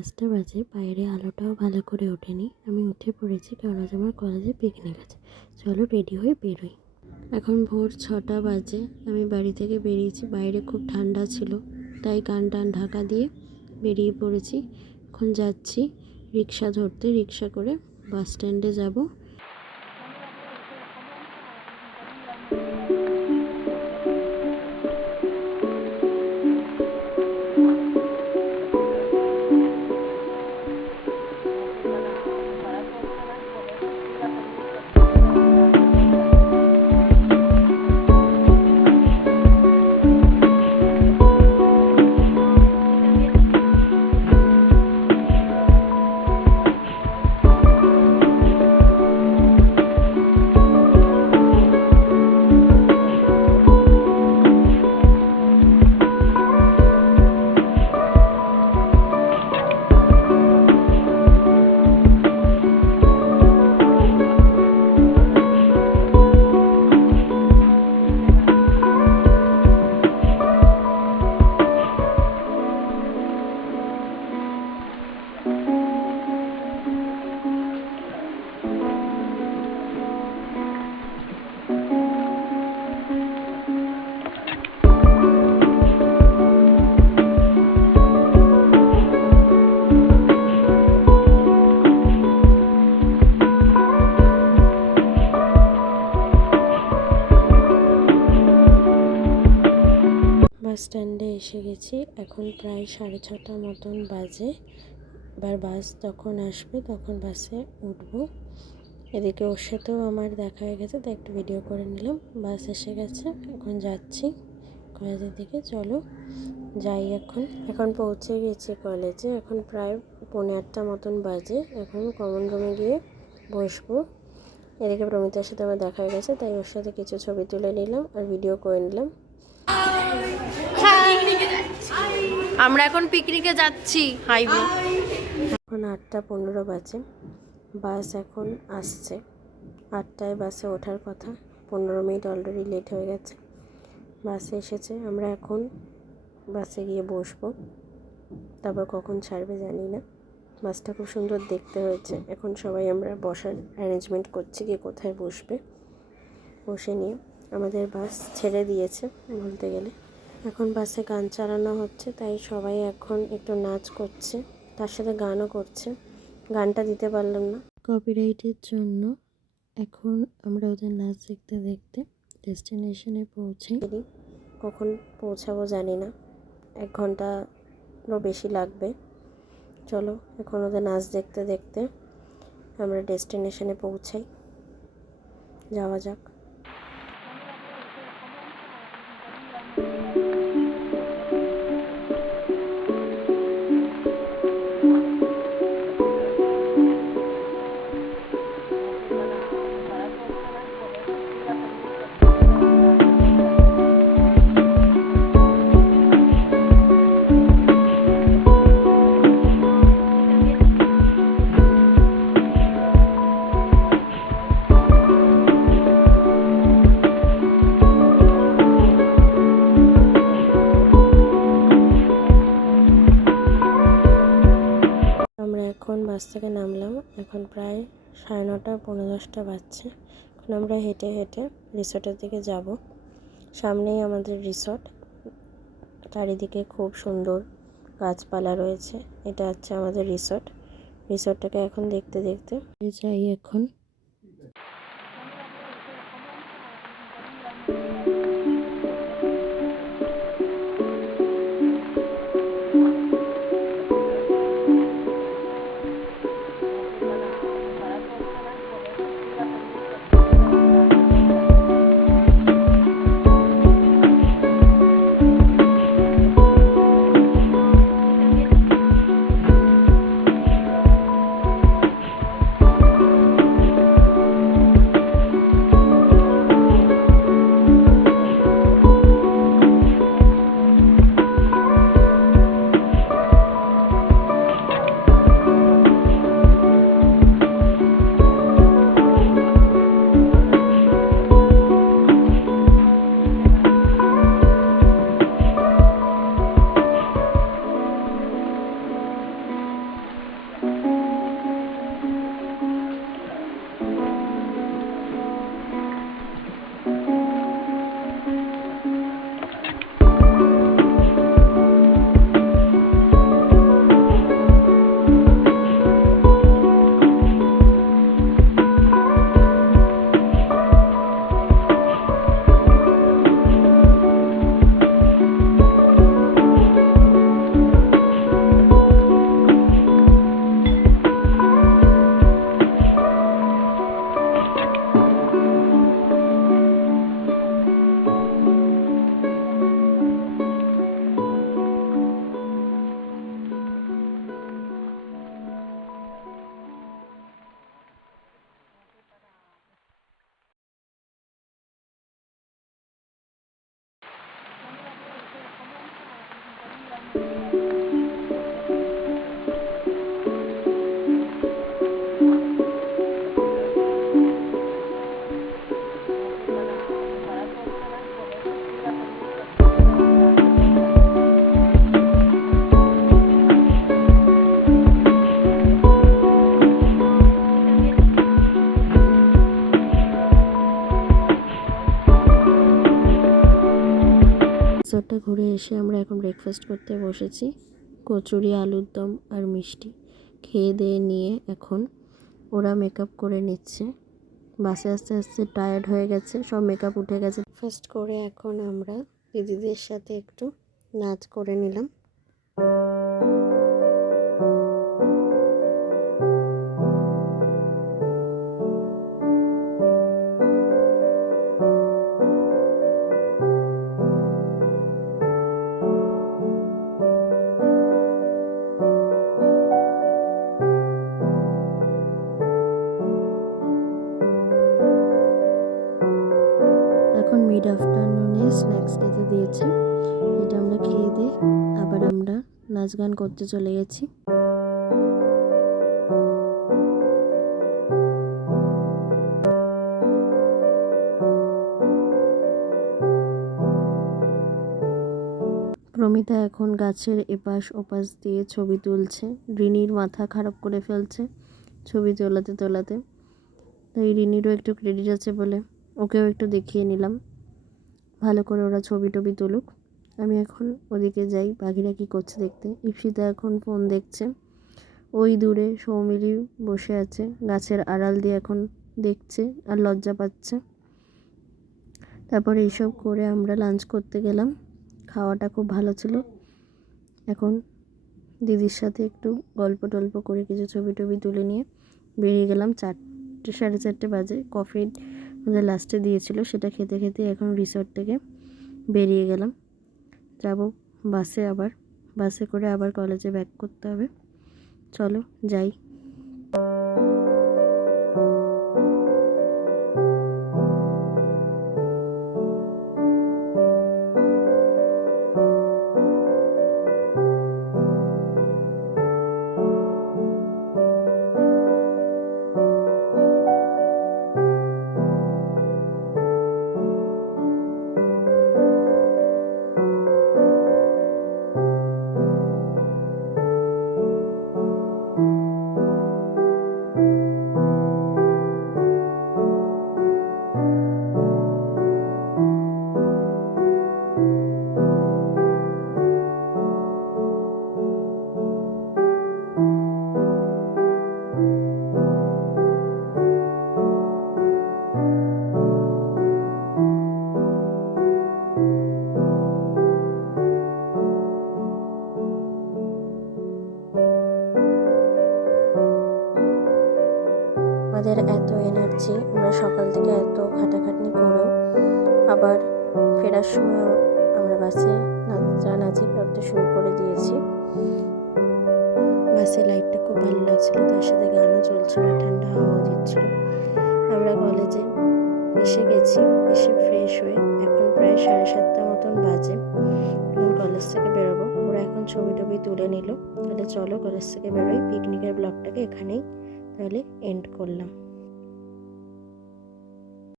5টা বাজে, বাইরে আলোটাও ভালো করে ওঠেনি। আমি উঠে পড়েছি কারণ আজ আমার কলেজে পিকনিক আছে। চলো রেডি হয়ে বেরোই। এখন ভোর 6টা বাজে। আমি বাড়ি থেকে বেরিয়েছি। বাইরে খুব ঠান্ডা ছিল, তাই কান টান ঢাকা দিয়ে বেরিয়ে পড়েছি। এখন যাচ্ছি রিক্সা ধরতে। রিক্সা করে বাস স্ট্যান্ডে যাব। বাস স্ট্যান্ডে এসে গেছি। এখন প্রায় 6:30 মতন বাজে। এবার বাস যখন আসবে তখন বাসে উঠবো। এদিকে ওর সাথেও আমার দেখা হয়ে গেছে, তাই একটু ভিডিও করে নিলাম। বাস এসে গেছে, এখন যাচ্ছি কলেজের দিকে। চলো যাই। এখন পৌঁছে গেছি কলেজে। এখন প্রায় 7:45 মতন বাজে। এখন কমন রুমে গিয়ে বসবো। এদিকে প্রমিতার সাথে আমার দেখা হয়ে গেছে, তাই ওর সাথে কিছু ছবি তুলে নিলাম আর ভিডিও করে নিলাম। আমরা এখন পিকনিকে যাচ্ছি। হাইবে এখন 8:15 বাজে। বাস এখন আসছে। 8টায় বাসে ওঠার কথা, 15 মিনিট অলরেডি লেট হয়ে গেছে। বাসে এসেছে, আমরা এখন বাসে গিয়ে বসবো। তারপর কখন ছাড়বে জানি না। বাসটা খুব সুন্দর দেখতে হয়েছে। এখন সবাই আমরা বসার অ্যারেঞ্জমেন্ট করছি, কে কোথায় বসবে। বসে নিয়ে আমাদের বাস ছেড়ে দিয়েছে বলতে গেলে। এখন বাসে গান চালানো হচ্ছে, তাই সবাই এখন একটু নাচ করছে, তার সাথে গানও করছে। গানটা দিতে পারলাম না কপিরাইটের জন্য। এখন আমরা ওদের নাচ দেখতে দেখতে ডেস্টিনেশনে পৌঁছে। কখন পৌঁছাবো জানি না, 1 ঘন্টারও বেশি লাগবে। চলো এখন ওদের নাচ দেখতে দেখতে আমরা ডেস্টিনেশনে পৌঁছাই। যাওয়া যাক। আমরা এখন বাস থেকে নামলাম। এখন প্রায় 9:30 10:30 বাজছে। এখন আমরা হেঁটে হেঁটে রিসর্টের দিকে যাব। সামনেই আমাদের রিসর্ট, চারিদিকে খুব সুন্দর গাছপালা রয়েছে। এটা হচ্ছে আমাদের রিসর্ট। রিসর্টটাকে এখন দেখতে দেখতে যাই। এখন রিসর্টটা ঘুরে এসে আমরা এখন ব্রেকফাস্ট করতে বসেছি। কচুরি, আলুর দম আর মিষ্টি খেয়ে দিয়ে নিয়ে এখন ওরা মেকআপ করে নিচ্ছে। বাসে আস্তে আস্তে টায়ার্ড হয়ে গেছে, সব মেকআপ উঠে গেছে। ফার্স্ট করে এখন আমরা দিদিদের সাথে একটু নাচ করে নিলাম। এখন মিড আফটারনুনে স্ন্যাক্স খেতে দিয়েছে, এটা আমরা খেয়ে দিয়ে আবার আমরা নাচ গান করতে চলে গেছি। প্রমিতা এখন গাছের এপাশ ওপাশ দিয়ে ছবি তুলছে। রিনির মাথা খারাপ করে ফেলছে ছবি তোলাতে তোলাতে, তাই রিনিরও একটু ক্রেডিট আছে বলে ওকেও একটু দেখিয়ে নিলাম। ভালো করে ওরা ছবি টবি তুলুক, আমি এখন ওদিকে যাই পাখিরা কী করছে দেখতে। ইপসিতা এখন ফোন দেখছে। ওই দূরে সৌমিলি বসে আছে গাছের আড়াল দিয়ে, এখন দেখছে আর লজ্জা পাচ্ছে। তারপর এইসব করে আমরা লাঞ্চ করতে গেলাম। খাওয়াটা খুব ভালো ছিল। এখন দিদির সাথে একটু গল্প টল্প করে কিছু ছবি টবি তুলে নিয়ে বেরিয়ে গেলাম। 4টে 4:30 বাজে। কফি আমাদের লাস্টে দিয়েছিল, সেটা খেতে খেতে এখন রিসর্ট থেকে বেরিয়ে গেলাম। যাব বাসে, আবার বাসে করে আবার কলেজে ব্যাক করতে হবে। চলো যাই। আমাদের এত এনার্জি, আমরা সকাল থেকে এত খাটাখাটনি করেও আবার ফেরার সময় আমরা বাসে নাচানাচি করতে শুরু করে দিয়েছি। বাসে লাইটটা খুব ভালো লাগছিল, তার সাথে গানও চলছিল, ঠান্ডা হাওয়াও দিচ্ছিল। আমরা কলেজে এসে গেছি, এসে ফ্রেশ হয়ে এখন প্রায় 7:30 মতন বাজে। এখন কলেজ থেকে বেরোবো। ওরা এখন ছবি টবি তুলে নিল। তাহলে চলো কলেজ থেকে বেরোই। পিকনিকের ব্লগটাকে এখানেই তাহলে এন্ড করলাম।